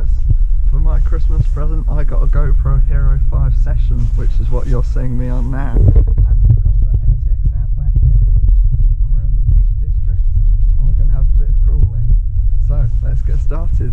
Christmas. For my Christmas present I got a GoPro Hero 5 Session, which is what you're seeing me on now. And we've got the MTX out back here, and we're in the Peak District, and we're going to have a bit of crawling. So let's get started.